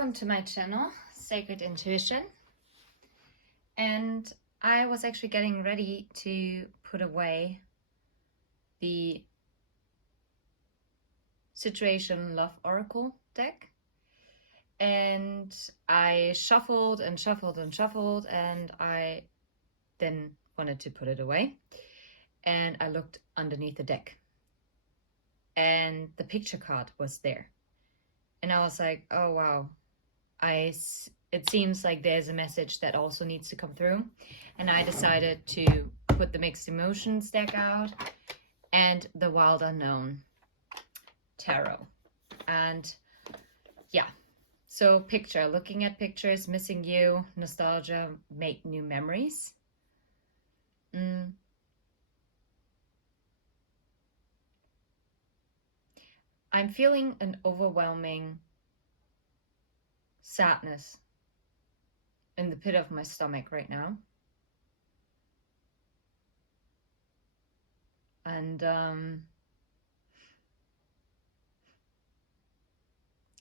Welcome to my channel, Sacred Intuition. And I was actually getting ready to put away the Situation Love Oracle deck. And I shuffled and shuffled and shuffled, and I then wanted to put it away. And I looked underneath the deck, and the picture card was there. And I was like, oh wow, it seems like there's a message that also needs to come through. And I decided to put the Mixed Emotions deck out and the Wild Unknown Tarot. And yeah, so looking at pictures, missing you, nostalgia, make new memories. I'm feeling an overwhelming sadness in the pit of my stomach right now. And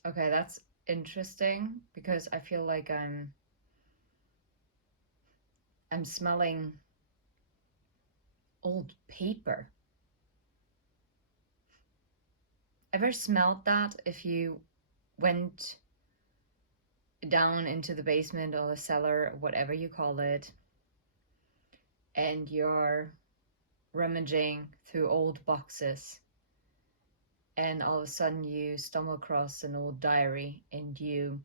okay, that's interesting because I feel like I'm smelling old paper. Ever smelled that if you went down into the basement or the cellar, whatever you call it, and you're rummaging through old boxes, and all of a sudden you stumble across an old diary and it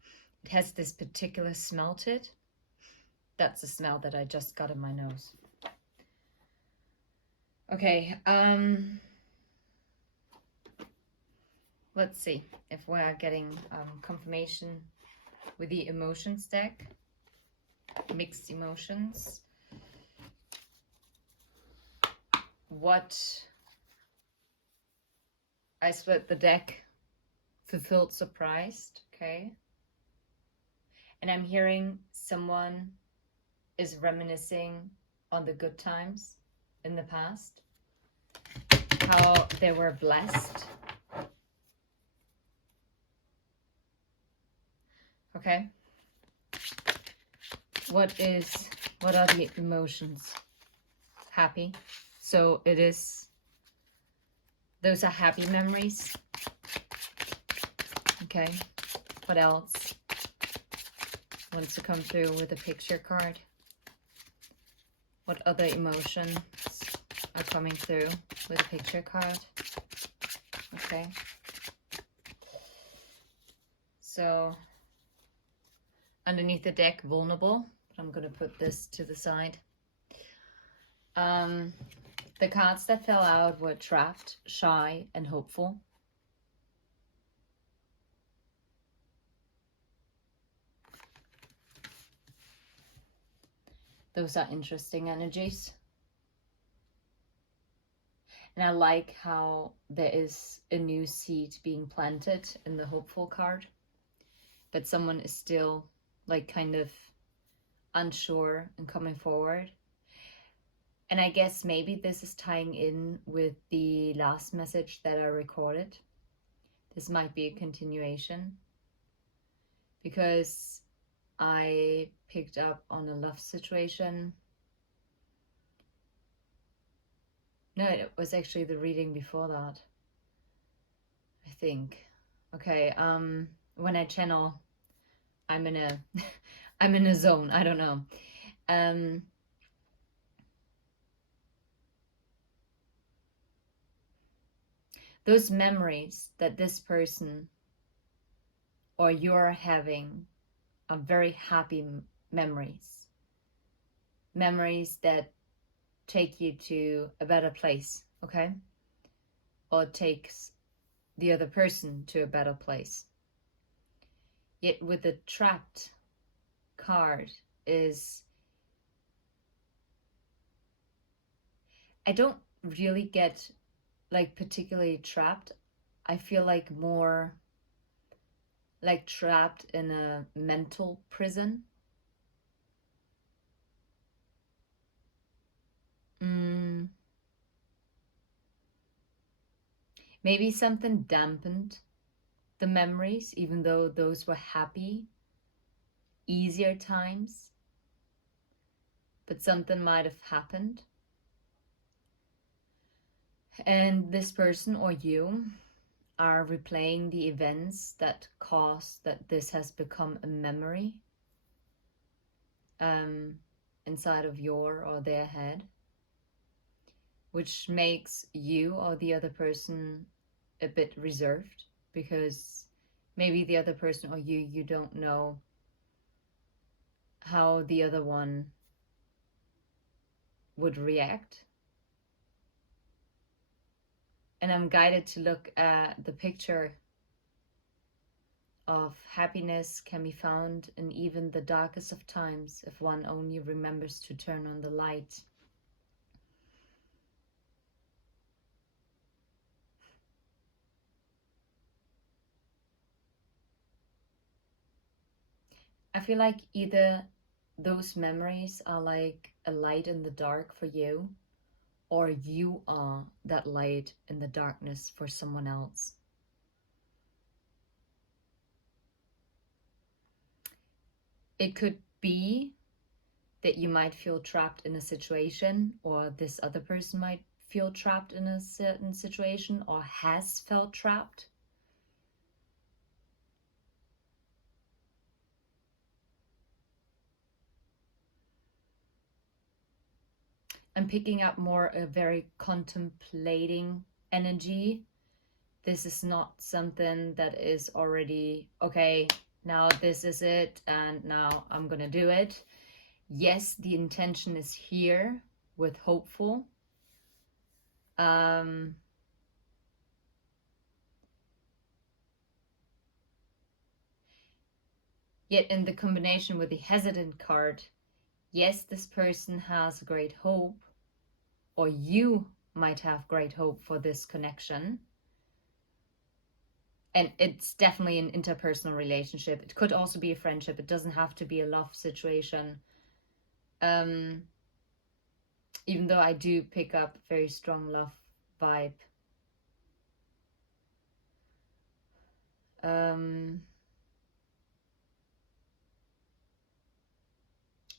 has this particular smell to it? That's the smell that I just got in my nose. Okay, let's see if we're getting confirmation with the emotions deck, Mixed Emotions. What I split the deck, fulfilled, surprised, okay? And I'm hearing someone is reminiscing on the good times in the past, how they were blessed. Okay. What are the emotions? Happy. So those are happy memories. Okay. What else wants to come through with a picture card? What other emotions are coming through with a picture card? Okay. So underneath the deck, vulnerable. But I'm going to put this to the side. The cards that fell out were trapped, shy, and hopeful. Those are interesting energies. And I like how there is a new seed being planted in the hopeful card. But someone is still like kind of unsure and coming forward. And I guess maybe this is tying in with the last message that I recorded. This might be a continuation, because I picked up on a love situation. No, it was actually the reading before that, I think. Okay, when I channel, I'm in a zone, I don't know. Those memories that this person or you're having are very happy memories. Memories that take you to a better place, okay? Or takes the other person to a better place. Yet with the trapped card I don't really get like particularly trapped. I feel like more like trapped in a mental prison. Maybe something dampened the memories, even though those were happy, easier times, but something might have happened. And this person or you are replaying the events that caused that this has become a memory inside of your or their head, which makes you or the other person a bit reserved, because maybe the other person or you don't know how the other one would react. And I'm guided to look at the picture of happiness can be found in even the darkest of times if one only remembers to turn on the light. I feel like either those memories are like a light in the dark for you, or you are that light in the darkness for someone else. It could be that you might feel trapped in a situation, or this other person might feel trapped in a certain situation, or has felt trapped. I'm picking up more a very contemplating energy. This is not something that is already, okay, now this is it, and now I'm gonna do it. Yes, the intention is here with hopeful. Yet in the combination with the hesitant card, yes, this person has great hope, or you might have great hope for this connection. And it's definitely an interpersonal relationship. It could also be a friendship. It doesn't have to be a love situation. Even though I do pick up very strong love vibe.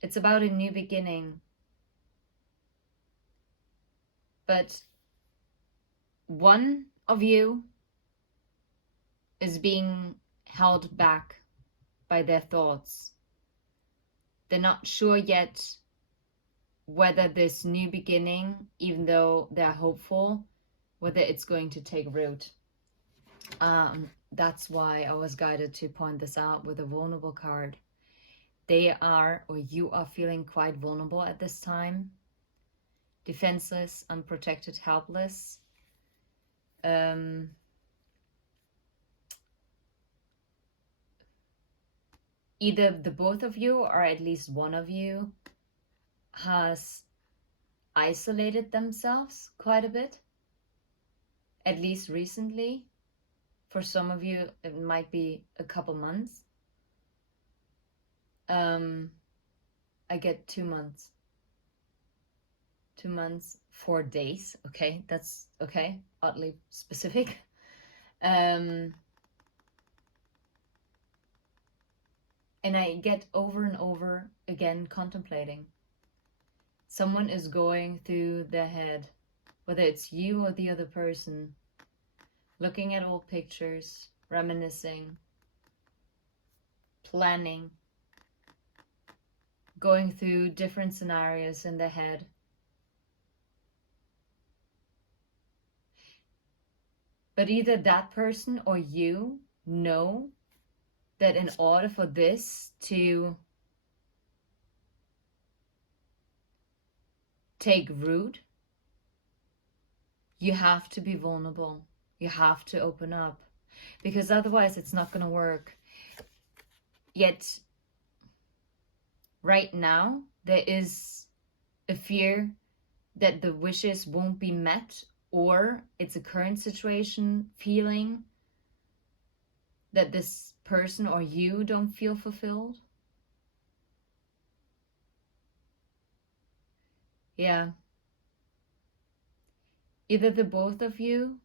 It's about a new beginning. But one of you is being held back by their thoughts. They're not sure yet whether this new beginning, even though they're hopeful, whether it's going to take root. That's why I was guided to point this out with a vulnerable card. They are, or you are, feeling quite vulnerable at this time. Defenseless, unprotected, helpless. Either the both of you, or at least one of you, has isolated themselves quite a bit, at least recently. For some of you, it might be a couple months. I get 2 months. 2 months, 4 days. Okay, that's okay, oddly specific. And I get over and over again contemplating. Someone is going through their head, whether it's you or the other person, looking at old pictures, reminiscing, planning, going through different scenarios in their head. But either that person or you know that in order for this to take root, you have to be vulnerable. You have to open up, because otherwise it's not going to work. Yet, right now, there is a fear that the wishes won't be met, or it's a current situation feeling that this person or you don't feel fulfilled. Yeah. Either the both of you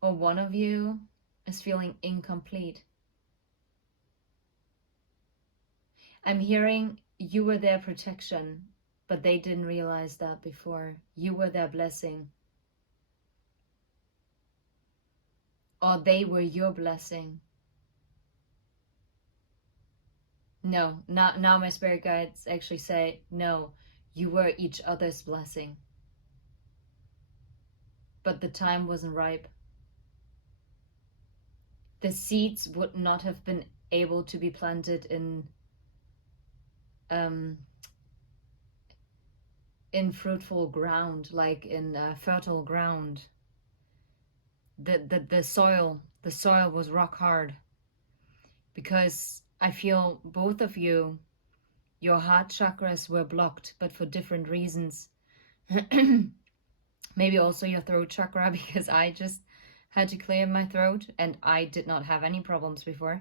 or one of you is feeling incomplete. I'm hearing you were their protection, but they didn't realize that before. You were their blessing. Or they were your blessing. No, now my spirit guides actually say, no, you were each other's blessing. But the time wasn't ripe. The seeds would not have been able to be planted in fruitful ground, like in fertile ground. The soil was rock hard, because I feel both of you, your heart chakras were blocked, but for different reasons. Maybe also your throat chakra, because I just had to clear my throat and I did not have any problems before.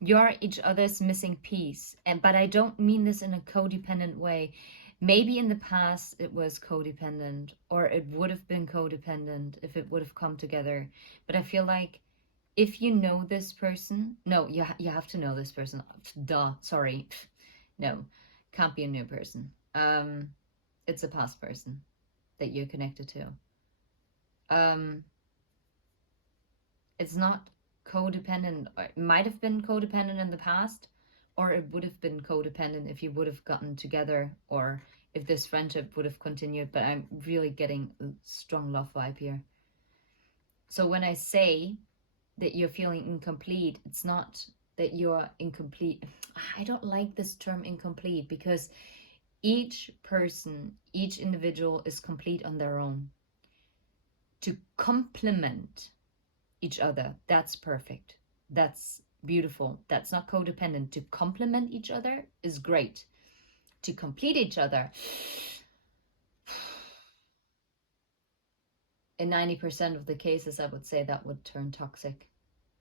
You're each other's missing piece, but I don't mean this in a codependent way. Maybe in the past it was codependent, or it would have been codependent if it would have come together. But I feel like if you know this person, no, you have to know this person. Duh, sorry. No, can't be a new person. It's a past person that you're connected to. It's not codependent. It might have been codependent in the past, or it would have been codependent if you would have gotten together, or if this friendship would have continued. But I'm really getting a strong love vibe here. So when I say that you're feeling incomplete, it's not that you're incomplete. I don't like this term incomplete, because each person, each individual is complete on their own. To complement each other, that's perfect. That's beautiful. That's not codependent. To complement each other is great. To complete each other, in 90% of the cases, I would say that would turn toxic,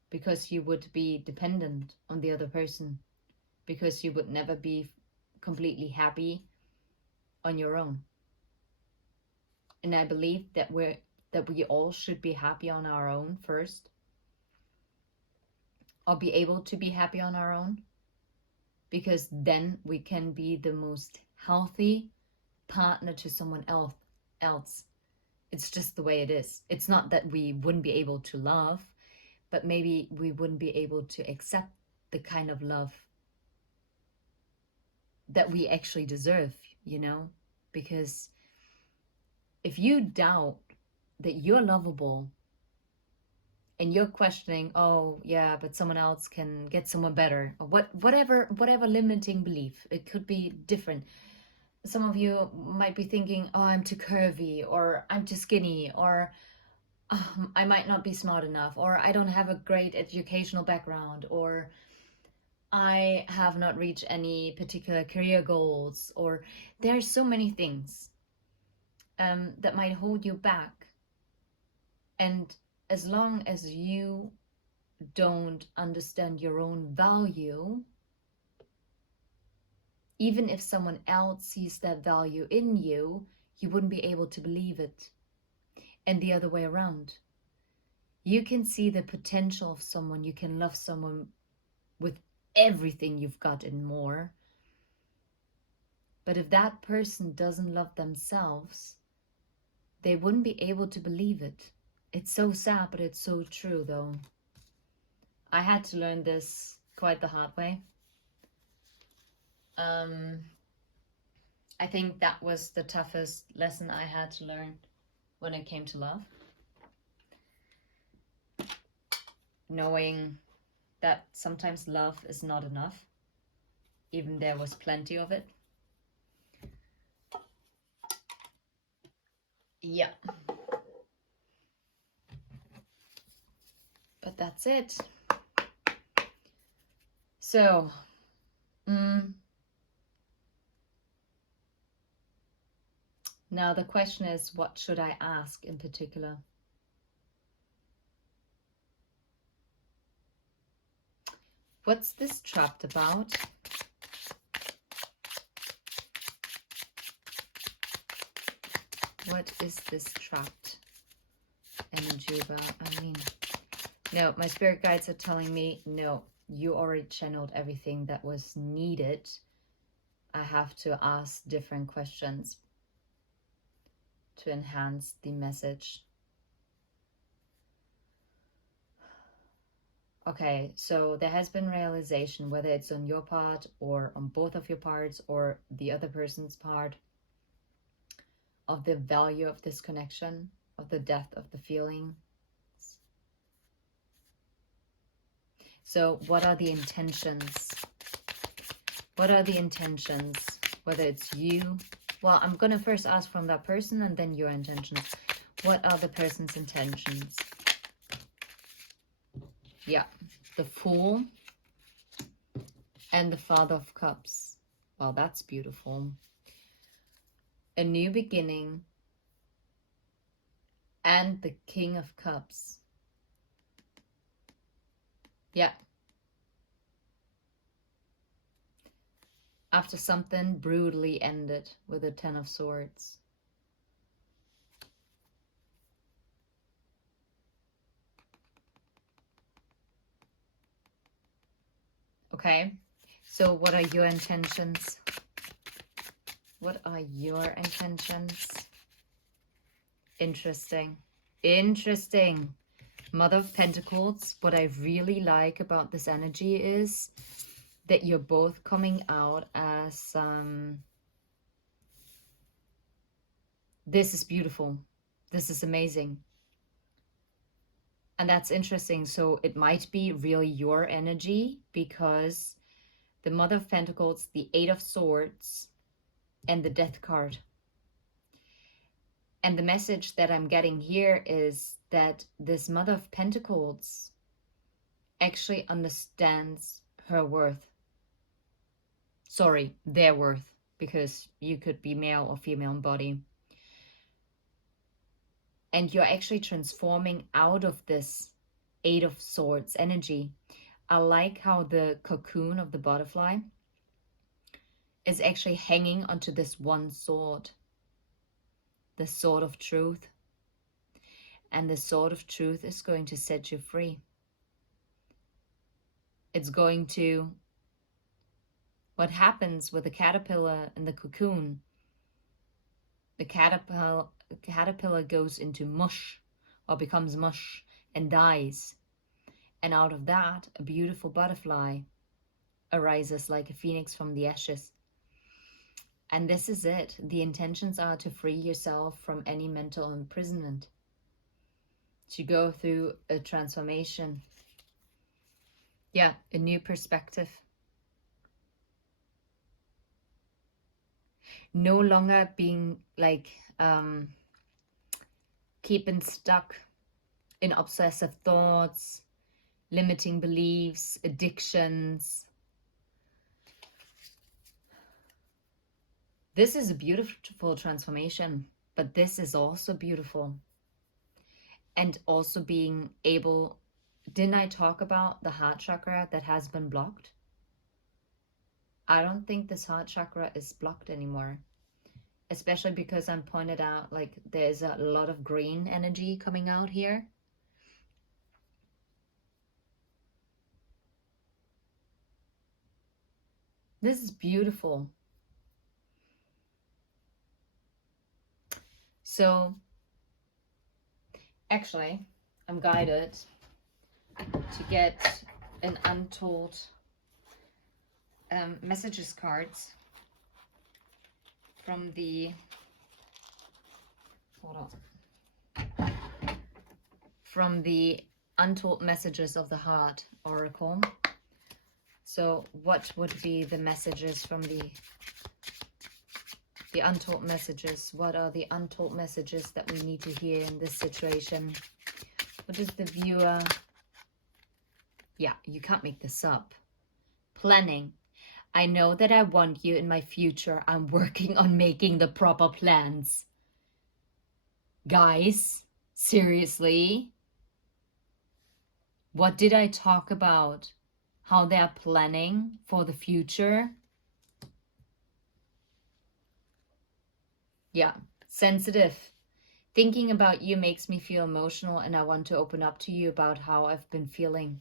because you would be dependent on the other person, because you would never be completely happy on your own. And I believe that we all should be happy on our own first, or be able to be happy on our own, because then we can be the most healthy partner to someone else. It's just the way it is. It's not that we wouldn't be able to love, but maybe we wouldn't be able to accept the kind of love that we actually deserve, because if you doubt that you're lovable, and you're questioning, oh yeah, but someone else can get someone better, or whatever limiting belief, it could be different. Some of you might be thinking, oh, I'm too curvy, or I'm too skinny, or I might not be smart enough, or I don't have a great educational background, or I have not reached any particular career goals, or there are so many things that might hold you back. And as long as you don't understand your own value, even if someone else sees that value in you, you wouldn't be able to believe it. And the other way around. You can see the potential of someone, you can love someone with everything you've got and more. But if that person doesn't love themselves, they wouldn't be able to believe it. It's so sad, but it's so true though. I had to learn this quite the hard way. I think that was the toughest lesson I had to learn when it came to love. Knowing that sometimes love is not enough, even there was plenty of it. Yeah. But that's it. So, now the question is, what should I ask in particular? What's this trapped about? What is this trapped energy about? I mean, no, my spirit guides are telling me, no, you already channeled everything that was needed. I have to ask different questions to enhance the message. Okay, so there has been realization, whether it's on your part or on both of your parts or the other person's part, of the value of this connection, of the depth of the feeling. So what are the intentions? What are the intentions? Whether it's you, well, I'm going to first ask from that person and then your intentions. What are the person's intentions? Yeah, the Fool and the Father of Cups. Well, that's beautiful. A new beginning and the King of Cups. Yeah. After something brutally ended with the Ten of Swords. Okay, so what are your intentions? What are your intentions? Interesting. Interesting. Mother of Pentacles. What I really like about this energy is that you're both coming out as this is beautiful. This is amazing. And that's interesting. So it might be really your energy, because the Mother of Pentacles, the Eight of Swords, and the Death card. And the message that I'm getting here is that this Mother of Pentacles actually understands her worth. Sorry, their worth, because you could be male or female in body. And you're actually transforming out of this Eight of Swords energy. I like how the cocoon of the butterfly is actually hanging onto this one sword. The sword of truth. And the sword of truth is going to set you free. It's going to... What happens with the caterpillar and the cocoon? The caterpillar goes into mush, or becomes mush, and dies. And out of that, a beautiful butterfly arises like a phoenix from the ashes. And this is it. The intentions are to free yourself from any mental imprisonment, to go through a transformation. Yeah, a new perspective. No longer being like keeping stuck in obsessive thoughts, limiting beliefs, addictions. This is a beautiful transformation, but this is also beautiful. And also being able, didn't I talk about the heart chakra that has been blocked? I don't think this heart chakra is blocked anymore. Especially because I'm pointed out, like, there's a lot of green energy coming out here. This is beautiful. So, actually, I'm guided to get an untold messages cards from the, hold on, from the Untold Messages of the Heart Oracle. So what would be the messages from the untold messages? What are the untold messages that we need to hear in this situation? What is the viewer? Yeah, you can't make this up. Planning. I know that I want you in my future. I'm working on making the proper plans. Guys, seriously? What did I talk about? How they are planning for the future? Yeah, sensitive. Thinking about you makes me feel emotional, and I want to open up to you about how I've been feeling.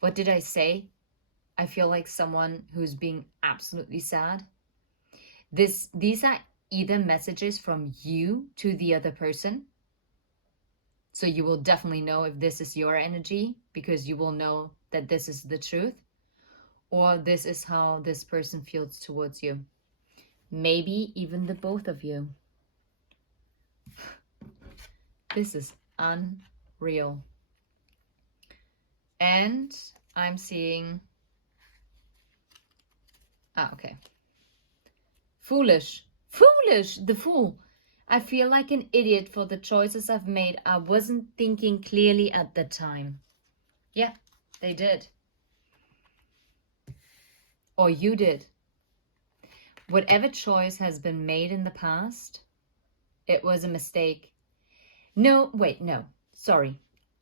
What did I say? I feel like someone who's being absolutely sad. These are either messages from you to the other person. So you will definitely know if this is your energy, because you will know that this is the truth, or this is how this person feels towards you. Maybe even the both of you. This is unreal. And I'm seeing... okay. Foolish. Foolish! The fool. I feel like an idiot for the choices I've made. I wasn't thinking clearly at the time. Yeah, they did. Or you did. Whatever choice has been made in the past, it was a mistake. No, wait, no. Sorry.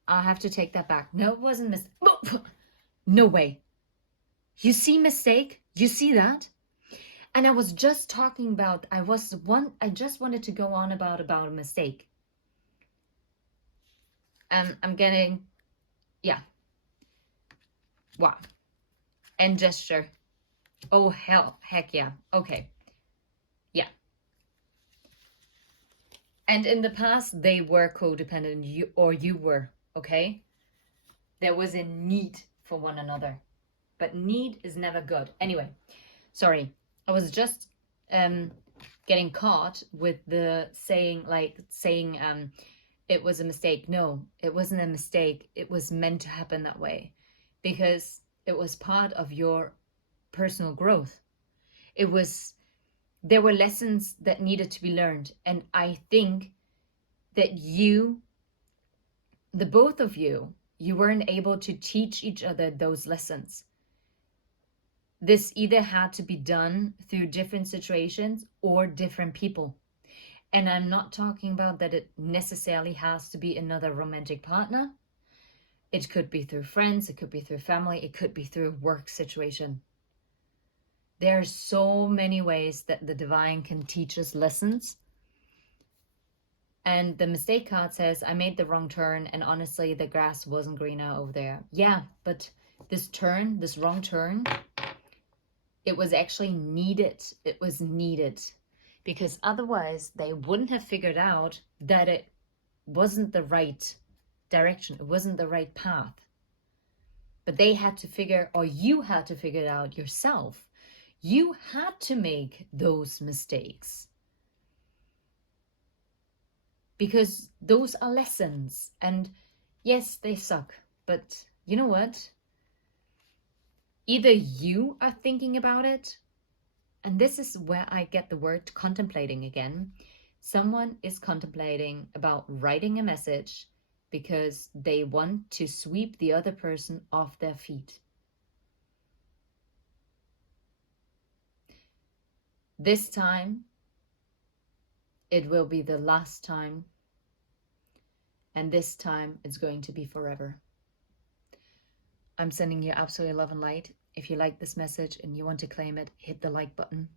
I have to take that back. No, it wasn't a mistake. No way. You see mistake? You see that? And I was just talking about, I just wanted to go on about a mistake. And I'm getting, yeah. Wow. And gesture. Oh, heck yeah. Okay. Yeah. And in the past, they were codependent, you were, okay? There was a need for one another. But need is never good. Anyway, sorry. I was just getting caught with the saying it was a mistake. No, it wasn't a mistake. It was meant to happen that way because it was part of your personal growth. There were lessons that needed to be learned. And I think that the both of you weren't able to teach each other those lessons. This either had to be done through different situations or different people. And I'm not talking about that it necessarily has to be another romantic partner. It could be through friends, it could be through family, it could be through a work situation. There are so many ways that the divine can teach us lessons. And the mistake card says, I made the wrong turn, and honestly, the grass wasn't greener over there. Yeah, but this wrong turn, it was actually needed. It was needed. Because otherwise, they wouldn't have figured out that it wasn't the right direction. It wasn't the right path. But they had to figure, or you had to figure it out yourself. You had to make those mistakes. Because those are lessons. And yes, they suck. But you know what? Either you are thinking about it, and this is where I get the word contemplating again. Someone is contemplating about writing a message because they want to sweep the other person off their feet. This time, it will be the last time. And this time, it's going to be forever. I'm sending you absolutely love and light. If you like this message and you want to claim it, hit the like button.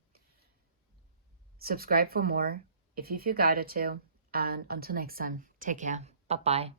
Subscribe for more if you feel guided to. And until next time, take care. Bye-bye.